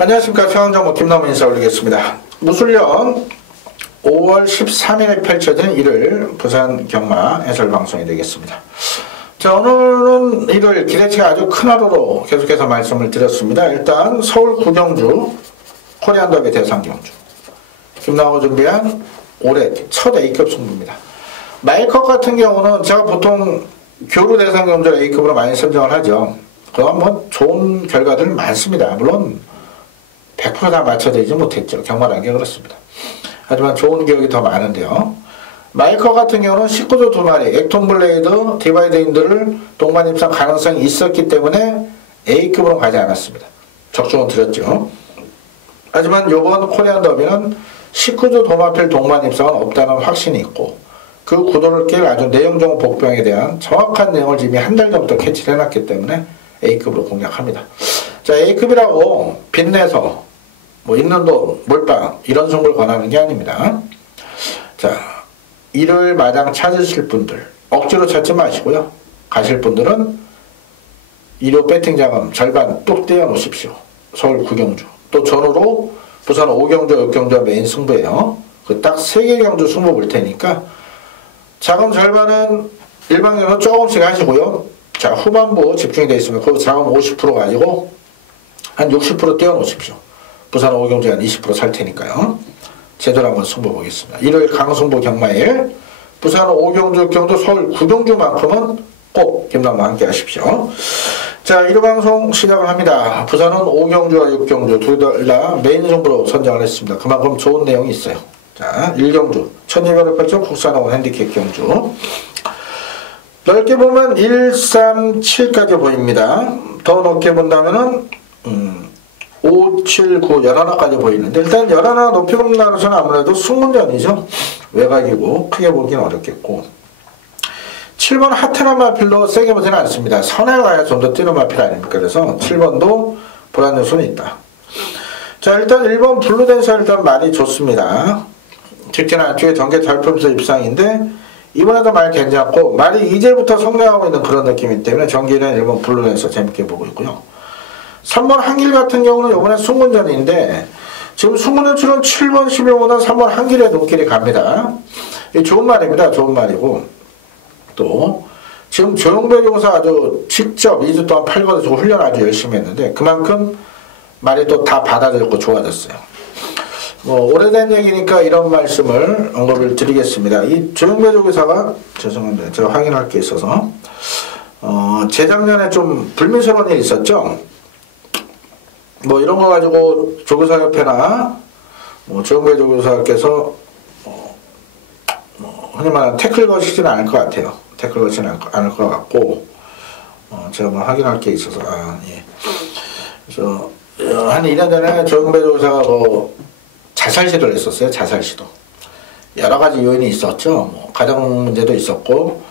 안녕하십니까. 평양정보 김남훈 인사 올리겠습니다. 무술년 5월 13일에 펼쳐진 일요일 부산 경마 해설방송이 되겠습니다. 자, 오늘은 일요일 기대치가 아주 큰 하루로 계속해서 말씀을 드렸습니다. 일단 서울 구경주 코리안 더비 대상 경주 김남훈 준비한 올해 첫 A급 승부입니다. 마일컵 같은 경우는 제가 보통 교루 대상 경주 A급으로 많이 선정을 하죠. 그건 뭐 좋은 결과들 많습니다. 물론 100% 다 맞춰드리지 못했죠. 경마라는 게 그렇습니다. 하지만 좋은 기억이 더 많은데요. 마이커 같은 경우는 19조 2마리, 액톤블레이드, 디바이드인들을 동반 입상 가능성이 있었기 때문에 A급으로 가지 않았습니다. 적중은 드렸죠. 하지만 이번 코리안 더비는 19조 도마필 동반 입상은 없다는 확신이 있고 그 구도를 깰 아주 내용 좋은 복병에 대한 정확한 내용을 이미 한 달 전부터 캐치를 해놨기 때문에 A급으로 공략합니다. 자, A급이라고 빚내서 뭐 있는 돈, 몰빵 이런 승부를 권하는 게 아닙니다. 자, 일요일 마당 찾으실 분들 억지로 찾지 마시고요. 가실 분들은 일요 배팅 자금 절반 뚝 떼어 놓으십시오. 서울 구경주. 또 전후로 부산 5경주, 6경주가 메인 승부예요. 그 딱 3개 경주 승부 볼 테니까 자금 절반은 일반적으로 조금씩 하시고요. 자, 후반부 집중이 되어 있으면 그 자금 50% 가지고 한 60% 떼어 놓으십시오. 부산 5경주에 한 20% 살 테니까요. 제대로 한번 승부 보겠습니다. 일요일 강승부 경마일 부산 5경주, 6경주, 서울 9경주만큼은 꼭 김남과 함께 하십시오. 자, 1호 방송 시작을 합니다. 부산은 5경주와 6경주 둘 다 메인 승부로 선정을 했습니다. 그만큼 좋은 내용이 있어요. 자, 1경주 1208점 국산하고 핸디캡 경주 넓게 보면 1, 3, 7까지 보입니다. 더 높게 본다면은 5, 7, 9, 11까지 보이는데 일단 11 높이 본다면서는 아무래도 승문전이죠. 외곽이고 크게 보기는 어렵겠고 7번 하테나 마필도 세게 보지는 않습니다. 선에 가야 좀 더 뛰는 마필 아닙니까? 그래서 7번도 불안 요소는 있다. 자, 일단 1번 블루댄서 일단 많이 좋습니다. 특히나 뒤에 전개 잘 풀면서 입상인데 이번에도 많이 괜찮고 말이 이제부터 성장하고 있는 그런 느낌이기 때문에 전기는 1번 블루댄서 재밌게 보고 있고요. 3번 한길 같은 경우는 이번에 승문전인데 지금 승문연출은 7번 11번보다 3번 한길의 눈길이 갑니다. 이 좋은 말입니다. 좋은 말이고 또 지금 조용배 용사 아주 직접 2주 동안 8거에서 훈련 아주 열심히 했는데 그만큼 말이 또 다 받아들였고 좋아졌어요. 뭐 오래된 얘기니까 이런 말씀을 언급을 드리겠습니다. 이 조용배 조교사가 죄송합니다. 제가 확인할 게 있어서 재작년에 좀 불미스러운 일이 있었죠. 뭐 이런 거 가지고 조교사협회나 뭐 조용배 조교사께서 흔히 말하는 태클 거시지는 않을 것 같아요. 태클 거시지는 않을 것 같고 제가 뭐 확인할 게 있어서 예. 그래서 한 2년 전에 조용배 조교사가 뭐 자살 시도를 했었어요. 자살 시도. 여러 가지 요인이 있었죠. 뭐 가정 문제도 있었고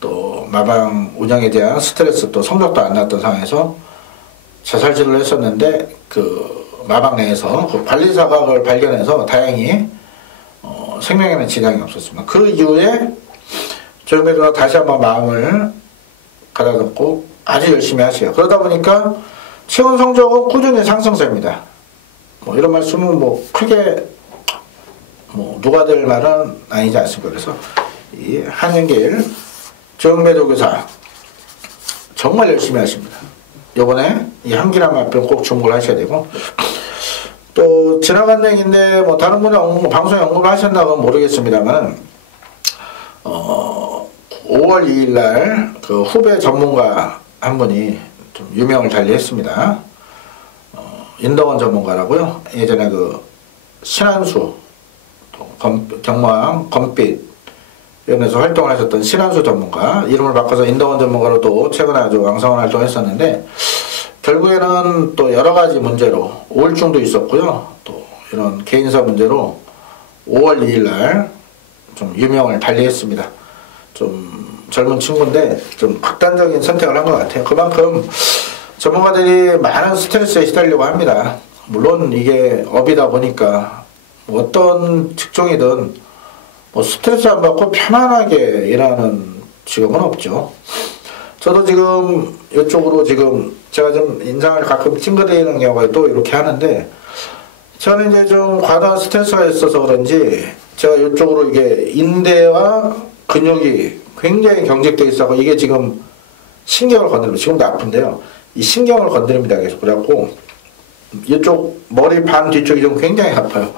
또 마방 운영에 대한 스트레스 또 성적도 안 났던 상황에서 자살시도를 했었는데 그 마방 내에서 그 관리사가 그걸 발견해서 다행히 생명에는 지장이 없었습니다. 그 이후에 조용배가 다시 한번 마음을 가다듬고 아주 열심히 하세요. 그러다 보니까 최근 성적은 꾸준히 상승세입니다. 뭐 이런 말씀은 뭐 크게 뭐 누가 될 말은 아니지 않습니까? 그래서 이 한영길 조용배 조교사 정말 열심히 하십니다. 요번에 이 한기란 마필 꼭 주목을 하셔야 되고 또 지나간 얘기인데 뭐 다른 분이 방송에 언급을 하셨나는 모르겠습니다만 5월 2일날 그 후배 전문가 한 분이 좀 유명을 달리했습니다. 인덕원 전문가라고요. 예전에 그 신한수 경마왕 검빛 연에서 활동을 하셨던 신한수 전문가 이름을 바꿔서 인덕원 전문가로도 최근에 아주 왕성한 활동을 했었는데 결국에는 또 여러가지 문제로 우울증도 있었고요. 또 이런 개인사 문제로 5월 2일날 좀 유명을 달리했습니다. 좀 젊은 친구인데 좀 극단적인 선택을 한 것 같아요. 그만큼 전문가들이 많은 스트레스에 시달리려고 합니다. 물론 이게 업이다 보니까 어떤 직종이든 뭐 스트레스 안 받고 편안하게 일하는 직업은 없죠. 저도 지금 이쪽으로 지금 제가 좀 인상을 가끔 찡그리는 경우가 또 이렇게 하는데, 저는 이제 좀 과다한 스트레스가 있어서 그런지 제가 이쪽으로 이게 인대와 근육이 굉장히 경직되어 있어서 이게 지금 신경을 건드립니다. 지금도 아픈데요. 이 신경을 건드립니다. 계속. 그래갖고 이쪽 머리 반 뒤쪽이 좀 굉장히 아파요.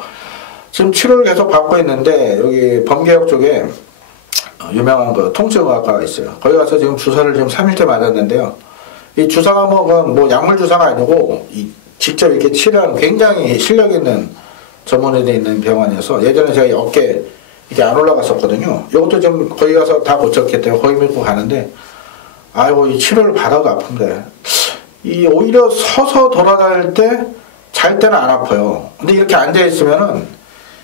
지금 치료를 계속 받고 있는데 여기 범계역 쪽에 유명한 그 통증의학과가 있어요. 거기 가서 지금 주사를 지금 3일째 맞았는데요. 이 주사 과목은 뭐 약물 주사가 아니고 직접 이렇게 치료하는 굉장히 실력 있는 전문의들이 있는 병원이어서 예전에 제가 어깨 이게 안 올라갔었거든요. 이것도 좀 거기 가서 다 고쳤기 때문에 거기 믿고 가는데, 아이고 이 치료를 받아도 아픈데 이 오히려 서서 돌아다닐 때 잘 때는 안 아파요. 근데 이렇게 앉아 있으면은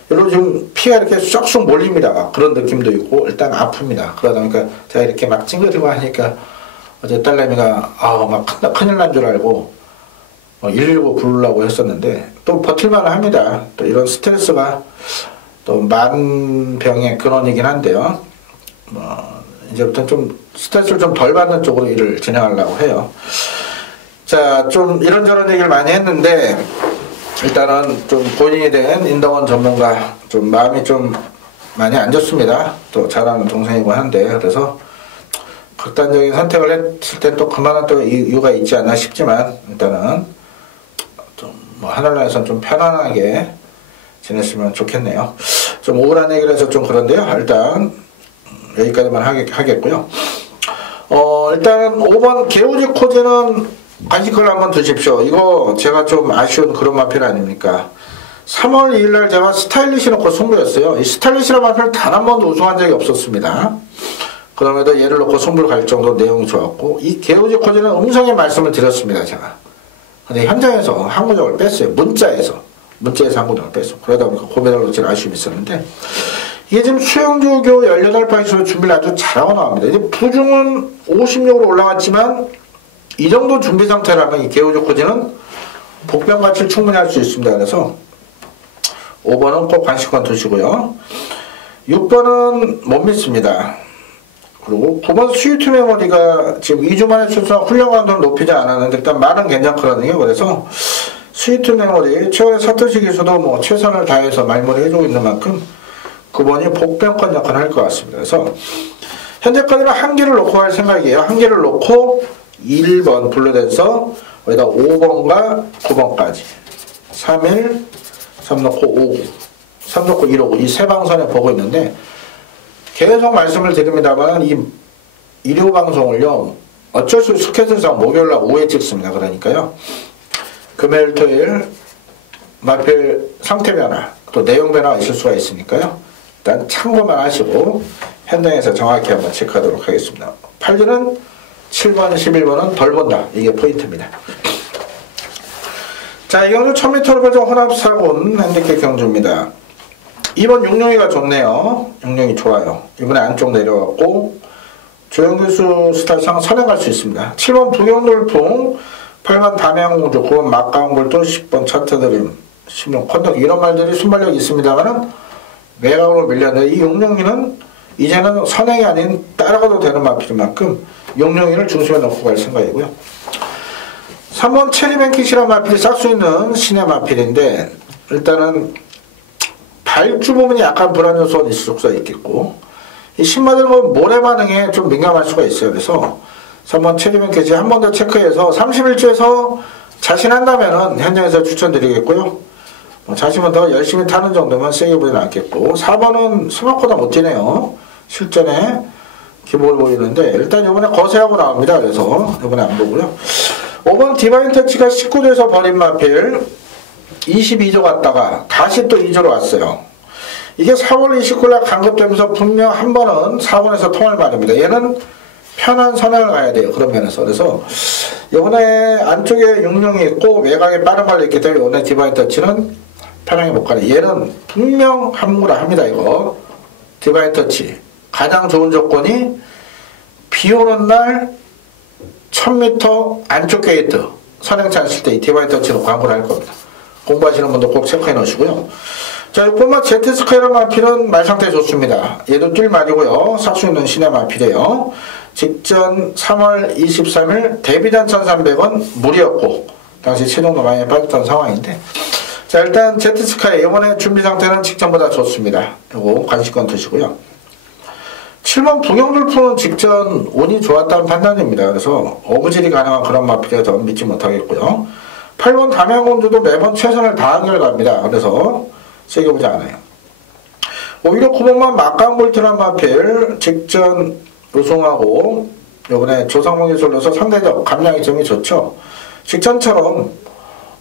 여기로 좀 피가 이렇게 쑥쑥 몰립니다. 그런 느낌도 있고 일단 아픕니다. 그러다 보니까 제가 이렇게 막 찡그리고 하니까 어제 딸내미가 막 큰일 난 줄 알고 119 부르려고 했었는데 또 버틸만 합니다. 또 이런 스트레스가 또 만병의 근원이긴 한데요. 이제부터 좀 스트레스를 좀 덜 받는 쪽으로 일을 진행하려고 해요. 자, 좀 이런저런 얘기를 많이 했는데 일단은 좀 본인이 된 인덕원 전문가 좀 마음이 좀 많이 안 좋습니다. 또 잘하는 동생이고 한데, 그래서 극단적인 선택을 했을 땐 또 그만한 또 이유가 있지 않나 싶지만 일단은 좀 뭐 하늘나라에서는 좀 편안하게 지냈으면 좋겠네요. 좀 우울한 얘기를 해서 좀 그런데요. 일단 여기까지만 하겠고요. 일단 5번 개우지 코지는 간식을 한번 드십시오. 이거 제가 좀 아쉬운 그런 마필 아닙니까? 3월 2일날 제가 스타일리시 놓고 승부했어요. 이 스타일리시라는 마필 단 한 번도 우승한 적이 없었습니다. 그럼에도 얘를 놓고 승부를 갈 정도로 내용이 좋았고, 이 개우지 코지는 음성의 말씀을 드렸습니다. 제가. 근데 현장에서 항구적을 뺐어요. 문자에서 항구적을 뺐어. 그러다 보니까 고메달로 제일 아쉬움이 있었는데, 이게 지금 수영주교 18파이스로 준비를 아주 잘하고 나옵니다. 이제 부중은 56으로 올라갔지만 이 정도 준비 상태라면 이 개우지 코지는 복병 가치를 충분히 할 수 있습니다. 그래서 5번은 꼭 관심권 두시고요. 6번은 못 믿습니다. 그리고 9번 스위트 메모리가 지금 2주 만에 출소한 훈련 강도는 높이지 않았는데 일단 말은 괜찮거든요. 그래서 스위트 메모리 최근에 사토시 기수도 뭐 최선을 다해서 말머리 해주고 있는 만큼 9번이 복병권 역할을 할 것 같습니다. 그래서 현재까지는 한 개를 놓고 할 생각이에요. 한 개를 놓고 1번 블루댄서 여기다 5번과 9번까지 3일 3 놓고 59 3 놓고 159 이 세 방선에 보고 있는데, 계속 말씀을 드립니다만 이 일요 방송을요 어쩔 수 없이 스케줄상 목요일날 오후에 찍습니다. 그러니까요 금요일 토요일 마필 상태 변화 또 내용 변화가 있을 수가 있으니까요 일단 참고만 하시고 현장에서 정확히 한번 체크하도록 하겠습니다. 8리는 7번, 11번은 덜 본다. 이게 포인트입니다. 자, 이 경주 1000m를 벌써 혼합사고는 핸디캡 경주입니다. 2번 육룡이가 좋네요. 육룡이 좋아요. 이번에 안쪽 내려왔고 조영규수 스타일상 선행할 수 있습니다. 7번 부경돌풍, 8번 담양공주, 9번 막강불도, 10번 차트드림, 16 컨덕 이런 말들이 순발력이 있습니다만은 외곽으로 밀렸는데 이 육룡이는 이제는 선행이 아닌 따라가도 되는 마필인 만큼 용룡이를 중심에 놓고 갈 생각이고요. 3번 체리뱅킷이라는 마필이 싹 수 있는 신의 마필인데 일단은 발주 부분이 약간 불안 요소는 있을 수가 있겠고 이 신마들은 모래 반응에 좀 민감할 수가 있어요. 그래서 3번 체리뱅킷이 한 번 더 체크해서 31주에서 자신한다면은 현장에서 추천드리겠고요. 자신은 더 열심히 타는 정도면 세게 보이는 않겠고 4번은 생각보다 못 뛰네요. 실전에 기복을 보이는데 일단 이번에 거세하고 나옵니다. 그래서 이번에 안 보고요. 5번 디바인 터치가 19조에서 버린 마필 22조 갔다가 다시 또 2조로 왔어요. 이게 4월 29일 강급되면서 분명 한 번은 4번에서 통할 말입니다. 얘는 편한 선행을 가야 돼요. 그런 면에서. 그래서 이번에 안쪽에 육룡이 있고 외곽에 빠른 발이 있기 때문에 이번에 디바인 터치는 편하게 못 가네. 얘는 분명 함무라 합니다. 이거 디바인 터치 가장 좋은 조건이 비 오는 날 1000m 안쪽 게이트 선행차 했을 때 이 디바인 터치로 광고를 할 겁니다. 공부하시는 분들 꼭 체크해 놓으시고요. 자, 이 꼬마 제트스카이라는 마필은 말 상태 좋습니다. 얘도 뛸 말이고요. 살 수 있는 신의 마필이에요. 직전 3월 23일 데뷔전 1300원 무리였고 당시 체중도 많이 빠졌던 상황인데, 자, 일단 제트스카이 이번에 준비 상태는 직전보다 좋습니다. 이거 관심권 드시고요. 7번 부경돌프는 직전 운이 좋았다는 판단입니다. 그래서 어부질이 가능한 그런 마필이라 저는 믿지 못하겠고요. 8번 담양공주도 매번 최선을 다한 결과입니다. 그래서 세게 보지 않아요. 오히려 9번만 막강볼트란 마필 직전 우승하고 이번에 조상봉에 sol려서 상대적 감량이 점이 좋죠. 직전처럼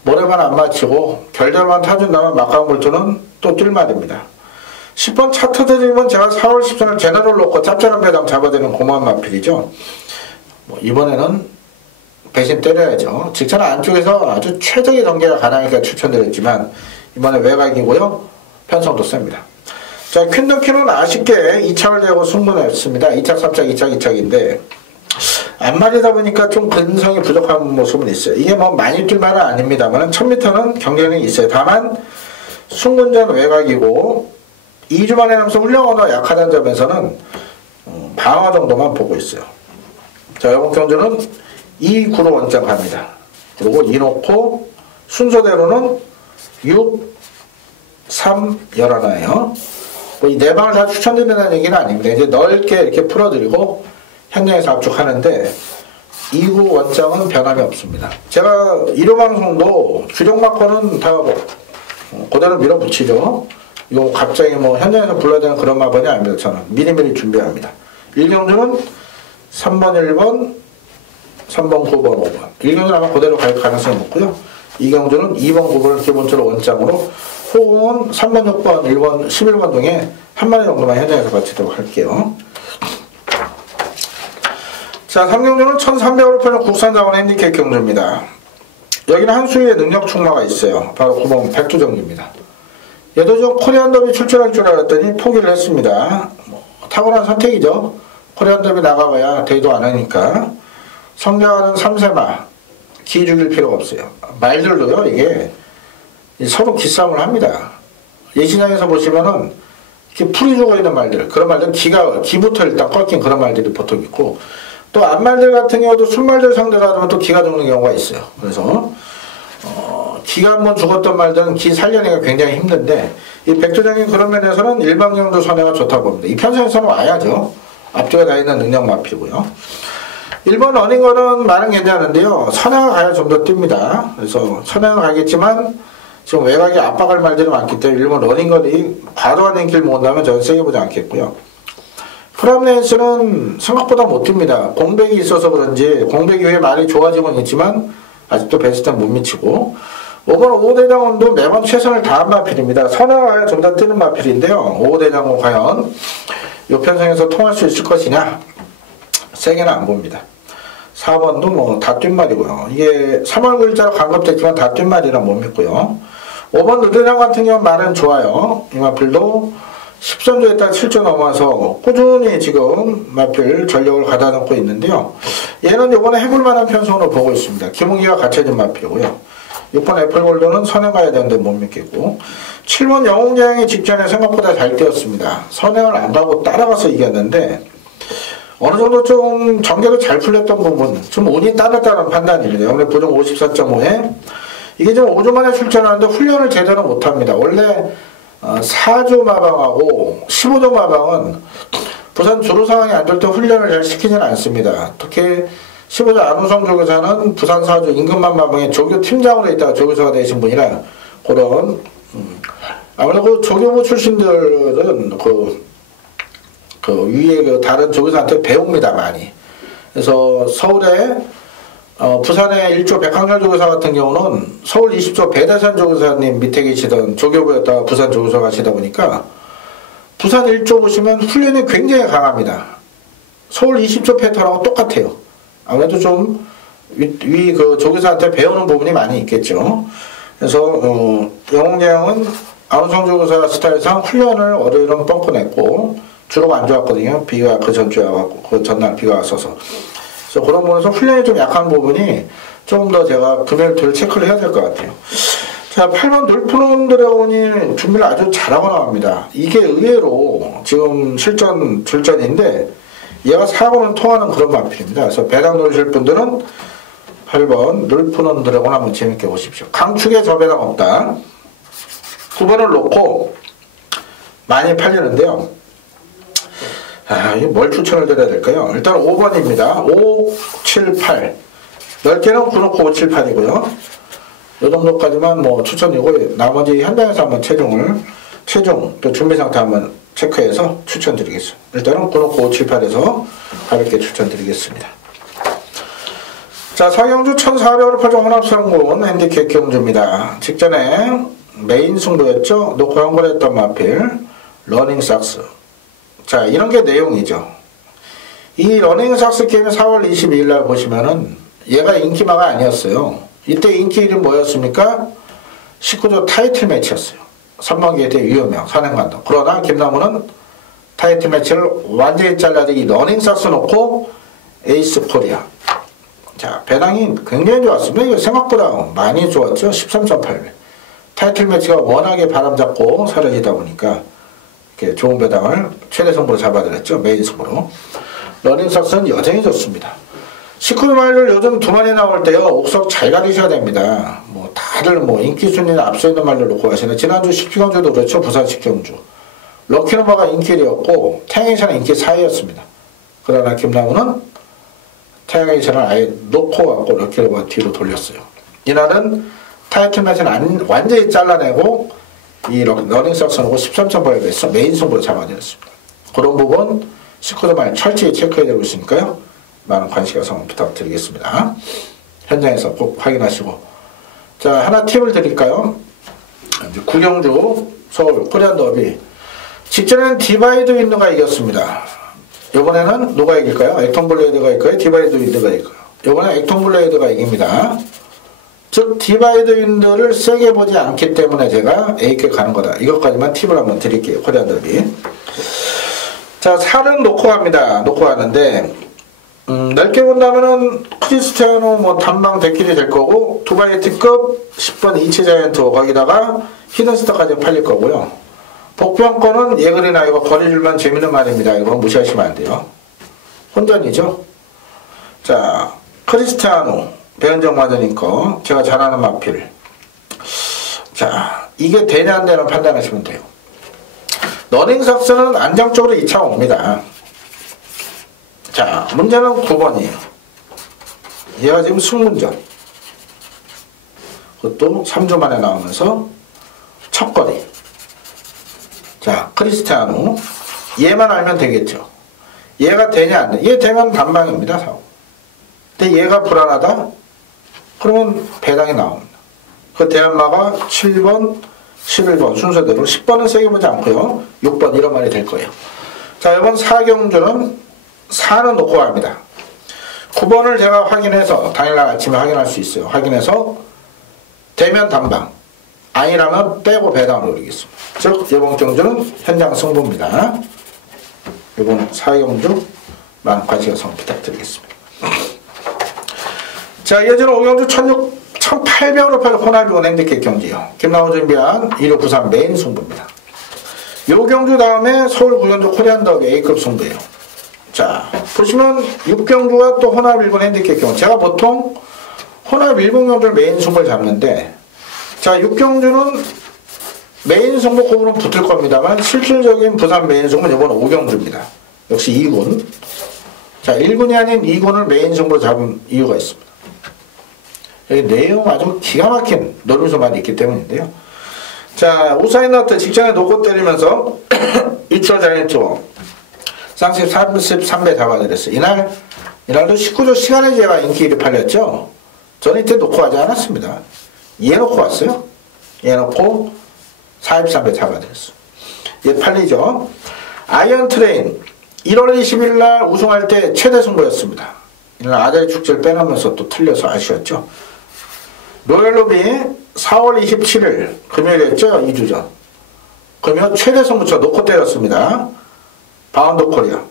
모래만 안 맞히고 결대로만 타준다면 막강볼트는 또 뛸 말입니다. 10번 차트 드림은 제가 4월 13일 제너럴 놓고 짭짤한 배당 잡아드리는 고마운 마필이죠. 이번에는 배신 때려야죠. 직전 안쪽에서 아주 최적의 전개가 가능하니까 추천드렸지만 이번에 외곽이고요. 편성도 셉니다. 자, 퀸더큐는 아쉽게 2착을 대고 승부했습니다. 2착, 3착, 2착, 2착인데 안 맞이다 보니까 좀 근성이 부족한 모습은 있어요. 이게 뭐 많이 뛸 말은 아닙니다만 1000m는 경쟁력이 있어요. 다만 승군전 외곽이고 2주 만에 하면서 훈련 언어가 약하다는 점에서는 방어 정도만 보고 있어요. 자, 이번 경주는 2구로 원장 갑니다. 그리고 2 놓고 순서대로는 6, 3, 11예요. 이 네 방을 다 추천드린다는 얘기는 아닙니다. 이제 넓게 이렇게 풀어드리고 현장에서 압축하는데 2구 원장은 변함이 없습니다. 제가 1호 방송도 규정 마커는 다 그대로 밀어붙이죠. 이거 갑자기 뭐 현장에서 불러야 되는 그런 마번이 아닙니다. 저는 미리미리 준비합니다. 1경주는 3번, 1번, 3번, 9번, 5번. 1경주는 아마 그대로 갈 가능성이 높고요. 2경주는 2번, 9번을 기본적으로 원장으로 혹은 3번, 6번, 1번, 11번 등에 한 마리 정도만 현장에서 바치도록 할게요. 자, 3경주는 1300으로 펴는 국산자원 핸디캡 경주입니다. 여기는 한 수위의 능력 충마가 있어요. 바로 9번 백두정주입니다. 얘도 좀 코리안 더비 출전할 줄 알았더니 포기를 했습니다. 탁월한 선택이죠. 코리안 더비 나가봐야 되도 않으니까. 성장하는 3세마 기 죽일 필요가 없어요. 말들도요, 이게 서로 기싸움을 합니다. 예시장에서 보시면은 이렇게 풀이 죽어있는 말들, 그런 말들은 기부터 일단 꺾인 그런 말들이 보통 있고, 또 앞말들 같은 경우도 순말들 상대로 하면 또 기가 죽는 경우가 있어요. 그래서 기가 한번 죽었던 말들은 기 살려내기가 굉장히 힘든데, 이 백두장인 그런 면에서는 일방경도 선회가 좋다고 봅니다. 이 편성에서는 와야죠. 앞뒤가 다 있는 능력 마피고요. 1번 러닝거는 많은 괜찮은데요. 선회가 가야 좀 더 뜁니다. 그래서 선회가 가겠지만 지금 외곽에 압박할 말들이 많기 때문에 1번 러닝거리 과도한 인기를 모은다면 저는 세게 보지 않겠고요. 프람레이스는 생각보다 못 뜁니다. 공백이 있어서 그런지 공백 이후에 많이 좋아지고는 있지만 아직도 베스트는 못 미치고, 5번 5대장원도 매번 최선을 다한 마필입니다. 선회가 가야 좀 더 뛰는 마필인데요. 5대장원 과연 이 편성에서 통할 수 있을 것이냐, 세게는 안 봅니다. 4번도 뭐 다 뛴 말이고요. 이게 3월 9일자로 간급됐지만 다 뛴 말이라 못 믿고요. 5번 느대장 같은 경우는 말은 좋아요. 이 마필도 10선조에 따라 7조 넘어서 꾸준히 지금 마필 전력을 가다 놓고 있는데요. 얘는 이번에 해볼 만한 편성으로 보고 있습니다. 기문기가 갖춰진 마필이고요. 6번 애플골드는 선행 가야 되는데 못 믿겠고, 7번 영웅여행이 직전에 생각보다 잘 뛰었습니다. 선행을 안 가고 따라가서 이겼는데 어느 정도 좀 전개도 잘 풀렸던 부분, 좀 운이 따랐다는 판단입니다. 오늘 부정 54.5에 이게 좀 5주 만에 출전하는데 훈련을 제대로 못합니다. 원래 4조 마방하고 15조 마방은 부산 주로 상황이 안 될 때 훈련을 잘 시키지는 않습니다. 특히 15조 안우성 조교사는 부산 4조 임금만 마방에 조교 팀장으로 있다가 조교사가 되신 분이라 그런 아무래도 조교부 출신들은 그 위에 그 다른 조교사한테 배웁니다, 많이. 그래서 서울에 부산의 1조 백학렬 조교사 같은 경우는 서울 20조 배대산 조교사님 밑에 계시던 조교부였다가 부산 조교사 가시다 보니까 부산 1조 보시면 훈련이 굉장히 강합니다. 서울 20조 패턴하고 똑같아요. 아무래도 좀 위 그 조교사한테 배우는 부분이 많이 있겠죠. 그래서 영웅여행은 안우성 조교사 스타일상 훈련을 월요일은 뻥커 냈고 주로 안 좋았거든요. 비가 그 전주에 와갖고 그 전날 비가 왔어서. 그래서 그런 부분에서 훈련이 좀 약한 부분이 조금 더 제가 금요일을 체크를 해야 될 것 같아요. 자, 8번 놀프론 드래곤이 준비를 아주 잘하고 나옵니다. 이게 의외로 지금 출전인데 얘가 사고는 통하는 그런 마필입니다. 그래서 배당 노리실 분들은 8번 놀프론 드래곤 한번 재밌게 보십시오. 강축에 저 배당 없다. 9번을 놓고 많이 팔리는데요. 뭘 추천을 드려야 될까요? 일단 5번입니다. 5, 7, 8. 10개는 9놓고 5, 7, 8이고요. 이 정도까지만 뭐 추천이고, 나머지 현장에서 한번 최종 또 준비 상태 한번 체크해서 추천드리겠습니다. 일단은 9놓고 5, 7, 8에서 가볍게 추천드리겠습니다. 자, 서경주 1400으로 팔죠. 혼합상군 핸디캡 경주입니다. 직전에 메인 승부였죠. 놓고 한골했던 마필 러닝삭스. 자, 이런 게 내용이죠. 이 러닝삭스 게임을 4월 22일 날 보시면은 얘가 인기마가 아니었어요. 이때 인기일은 뭐였습니까? 19조 타이틀 매치였어요. 3번 게이트의 위험형 선행간다. 그러나 김남우는 타이틀 매치를 완전히 잘라서 이 러닝삭스 놓고 에이스 코리아. 자, 배당이 굉장히 좋았습니다. 이거 생각보다 많이 좋았죠. 13.8배. 타이틀 매치가 워낙에 바람잡고 사라지다 보니까 이렇게 좋은 배당을 최대 승부로 잡아드렸죠. 메인 승부로. 러닝삭스는 여전히 좋습니다. 19마일을 요즘 두 마리 나올 때요. 옥석 잘 가리셔야 됩니다. 뭐 다들 뭐 인기 순위는 앞서 있는 말들 놓고 가시네. 지난주 10경주도 그렇죠. 부산 10경주. 럭키넘버가 인기 1위였고 태양의샤는 인기 4위였습니다. 그러나 김남우는 태양의샤를 아예 놓고 갖고 럭키넘버 뒤로 돌렸어요. 이날은 타이틀 매치는 완전히 잘라내고 이 러닝삭스하고 13.8배에서 메인 승부로 잡아내렸습니다. 그런 부분 19도말 철저히 체크해야 되고 있으니까요. 많은 관심 가성 부탁드리겠습니다. 현장에서 꼭 확인하시고. 자, 하나 팁을 드릴까요? 구경주 서울 코리안 더비. 직전에는 디바이드 윈드가 이겼습니다. 이번에는 누가 이길까요? 액톤블레이드가 이길까요? 디바이드 윈드가 이길까요? 이번에 액톤블레이드가 이깁니다. 즉 디바이드 윈드를 세게 보지 않기 때문에 제가 A께 가는 거다. 이것까지만 팁을 한번 드릴게요. 코리안 더비. 자, 4는 놓고 갑니다. 놓고 가는데 넓게 본다면은 크리스티아노 뭐 단방 대길이 될 거고 두바이 T급 10번 이치 자이언트 거기다가 히든스타까지 팔릴 거고요. 복병권은 예글이나 이거 거리줄만 재밌는 말입니다. 이거 무시하시면 안 돼요. 혼전이죠. 자, 크리스티아노 배현정 마드니까 제가 잘 아는 마필. 자, 이게 되냐 안 되냐 판단하시면 돼요. 러닝삭스는 안정적으로 2차 옵니다. 자, 문제는 9번이에요. 얘가 지금 승문전. 그것도 3주 만에 나오면서 첫 거리. 자, 크리스티아노. 얘만 알면 되겠죠. 얘가 되냐 안 돼. 얘 되면 단방입니다. 사고. 근데 얘가 불안하다? 그러면 배당이 나옵니다. 그 대한마가 7번, 11번 순서대로 10번은 세게 보지 않고요. 6번 이런 말이 될 거예요. 자, 이번 4경주는 4는 놓고 갑니다. 9번을 제가 확인해서 당일날 아침에 확인할 수 있어요. 확인해서 되면 단방, 아니라면 빼고 배당을 올리겠습니다. 즉 이번 경주는 현장 승부입니다. 이번 4경주 많은 관심 가성 부탁드리겠습니다. 자, 이어지는 5경주 1800으로 팔 호나비원 핸디캡 경기요. 김나우 준비한 1호 부산 메인 승부입니다. 요 경주 다음에 서울 9경주 코리안 더비 A급 승부예요. 자, 보시면 6경주가 또 혼합 1군 핸디캡 경주. 제가 보통 혼합 1군 경주를 메인 승부를 잡는데, 자, 6경주는 메인 승부급으로 붙을 겁니다만, 실질적인 부산 메인 승부는 이번 5경주입니다. 역시 2군. 자, 1군이 아닌 2군을 메인 승부로 잡은 이유가 있습니다. 여기 내용 아주 기가 막힌 노림수만 있기 때문인데요. 자, 우사인 나트 직전에 놓고 때리면서 2초 자이언트 쌍식 33배 잡아드렸어요. 이날도 19조 시간의 제가 인기 1위 팔렸죠. 저는 이때 놓고 하지 않았습니다. 얘 놓고 왔어요. 얘 놓고 43배 잡아드렸어요. 얘 팔리죠. 아이언 트레인 1월 20일 날 우승할 때 최대 승부였습니다. 이날 아자리 축제를 빼놓으면서 또 틀려서 아쉬웠죠. 로열로비 4월 27일 금요일이었죠. 2주 전. 금요일 최대 승부처 놓고 때렸습니다. 바운드 코리아.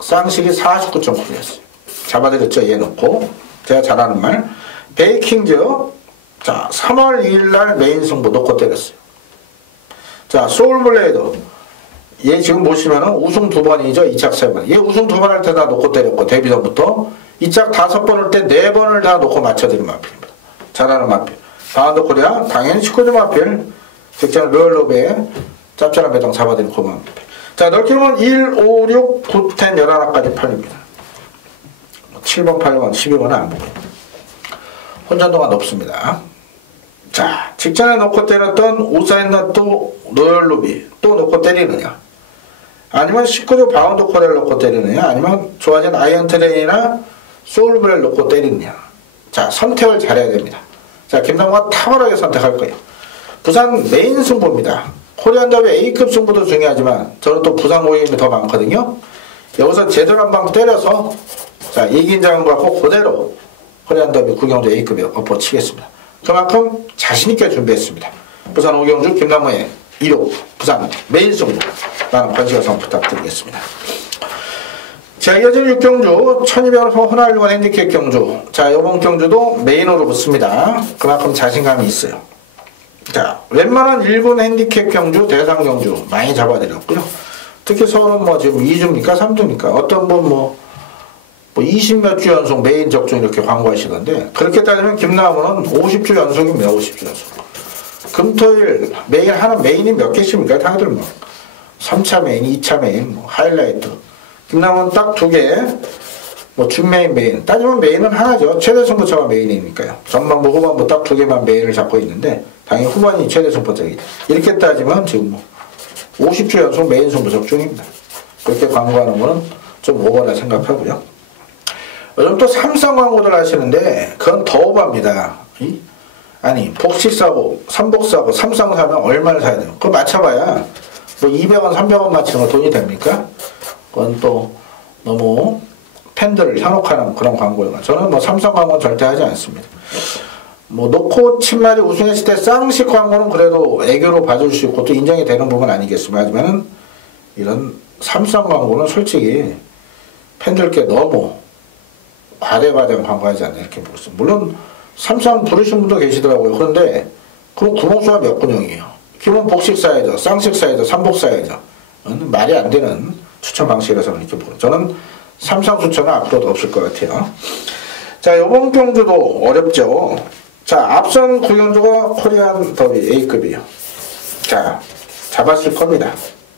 쌍식이 49.9였어요. 잡아드렸죠. 얘 놓고. 제가 잘하는 말. 베이킹즈 자, 3월 2일날 메인 승부 놓고 때렸어요. 자, 소울블레이드. 얘 지금 보시면은 우승 2번이죠. 2착 3번. 얘 우승 2번 할 때 다 놓고 때렸고, 데뷔 전부터. 2착 5번 할 때 4번을 다 놓고 맞춰드린 마필입니다. 잘하는 마필. 바운드 코리아, 당연히 19점 마필. 직전 롤러베에 짭짤한 배당 잡아드린 고마 마필. 자, 넓게 보면 1, 5, 6, 9, 10, 11까지 팔립니다. 7번, 8번, 12번은 안 보고요. 혼전도가 높습니다. 자, 직전에 놓고 때렸던 우사인나 또 로열루비 또 놓고 때리느냐, 아니면 19조 바운드 코레를 놓고 때리느냐, 아니면 좋아진 아이언 트레인이나 소울브레를 놓고 때리느냐. 자, 선택을 잘해야 됩니다. 자, 김남호가 탁월하게 선택할 거예요. 부산 메인 승부입니다. 코리안 더비 A급 승부도 중요하지만 저는 또 부산 모임이 더 많거든요. 여기서 제대로 한 방 때려서 자, 이긴 장을 갖고 그대로 코리안 더비 구경도 A급에 엎어치겠습니다. 그만큼 자신있게 준비했습니다. 부산 오경주 김남호의 1호 부산 메인 승부 많은 관심 가성 부탁드리겠습니다. 자, 이어지는 6경주 1200원 호날두원 핸디캡 경주. 자, 이번 경주도 메인으로 붙습니다. 그만큼 자신감이 있어요. 자, 웬만한 1군 핸디캡 경주, 대상 경주 많이 잡아드렸고요. 특히 서울은 뭐 지금 2주입니까? 3주입니까? 어떤 분 뭐 20몇 주 연속 메인 적중 이렇게 광고하시던데, 그렇게 따지면 김남호는 50주 연속입니다. 50주 연속. 금토일 메인 하는 메인이 몇 개씩입니까? 다들 뭐 3차 메인, 2차 메인, 뭐 하이라이트. 김남호는 딱 2개, 뭐 준메인 메인. 따지면 메인은 하나죠. 최대 승부처가 메인이니까요. 전반부 후반부 딱 2개만 메인을 잡고 있는데, 당연히 후반이 최대 승부처이죠. 이렇게 따지면 지금 뭐 50주 연속 메인 승부 적중입니다. 그렇게 광고하는 거는 좀 오버라 생각하고요. 요즘 또 삼성 광고들 하시는데 그건 더 오버입니다. 아니, 복식 사고, 삼복 사고, 삼성 사면 얼마를 사야 돼요? 그거 맞춰봐야 뭐 200원, 300원 맞추는 거 돈이 됩니까? 그건 또 너무 팬들을 현혹하는 그런 광고예요. 저는 뭐 삼성 광고는 절대 하지 않습니다. 뭐 놓고 친말이 우승했을 때 쌍식 광고는 그래도 애교로 봐줄 수 있고 또 인정이 되는 부분 아니겠습니까? 하지만 이런 삼성 광고는 솔직히 팬들께 너무 과대과대한 광고하지 않나 이렇게 보고 있습니다. 물론 삼성 부르신 분도 계시더라고요. 그런데 그 구멍수가 몇 군형이에요. 기본 복식 사야죠, 쌍식 사야죠, 삼복 사야죠. 말이 안 되는 추천 방식이라서 이렇게 보고, 저는 삼성 추천은 앞으로도 없을 것 같아요. 자, 이번 경주도 어렵죠. 자, 앞선 9경주가 코리안 더비 A급이에요. 자, 잡았을 겁니다.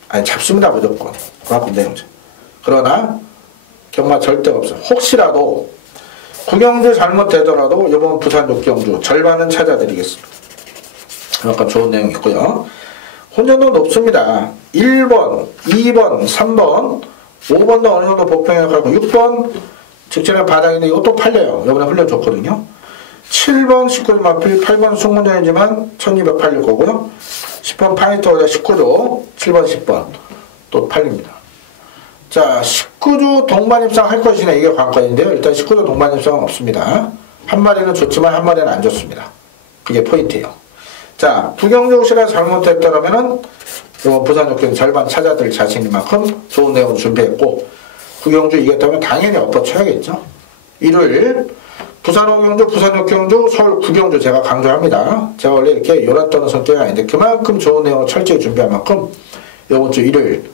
아니, 잡습니다 무조건. 그만큼 내용자. 그러나 경마 절대 없어. 혹시라도 9경주 잘못되더라도 이번 부산 6경주 절반은 찾아드리겠습니다. 약간 좋은 내용이 있고요. 혼전도 높습니다. 1번, 2번, 3번, 5번도 어느 정도 복병역하고 6번 직전에 바닥인데 이것도 팔려요. 이번에 훈련 좋거든요. 7번 19조 마필, 8번 승문전이지만 1200 팔릴 거고요. 10번 파이터보다 19조, 7번 10번 또 팔립니다. 자, 19주 동반 입상 할 것이냐 이게 관건인데요. 일단 19주 동반 입상은 없습니다. 한 마리는 좋지만 한 마리는 안 좋습니다. 그게 포인트예요. 자, 부경주 혹시나 잘못했더라면은 부산 6경주 절반 찾아들 자신인 만큼 좋은 내용 준비했고, 부경주 이겼다면 당연히 엎어쳐야겠죠. 일요일 부산 5경주, 부산 6경주, 서울 9경주 제가 강조합니다. 제가 원래 이렇게 요란 떠는 성격이 아닌데 그만큼 좋은 내용을 철저히 준비한 만큼 이번 주 일요일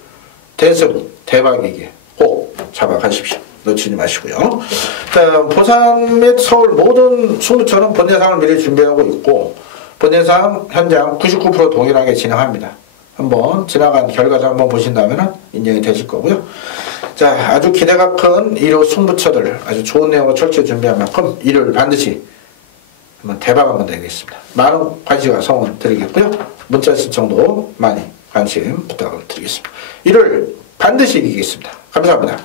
대승 대박이게 꼭 잡아가십시오. 놓치지 마시고요. 자, 부산 및 서울 모든 승부처는 본예상을 미리 준비하고 있고, 본예상 현장 99% 동일하게 진행합니다. 한번 지나간 결과를 한번 보신다면 인정이 되실 거고요. 자, 아주 기대가 큰 일요 승부처들 아주 좋은 내용을 철저히 준비한 만큼 일요일 반드시 한번 대박 한번 되겠습니다. 많은 관심과 성원 드리겠고요. 문자 신청도 많이 관심 부탁을 드리겠습니다. 일요일 반드시 이기겠습니다. 감사합니다.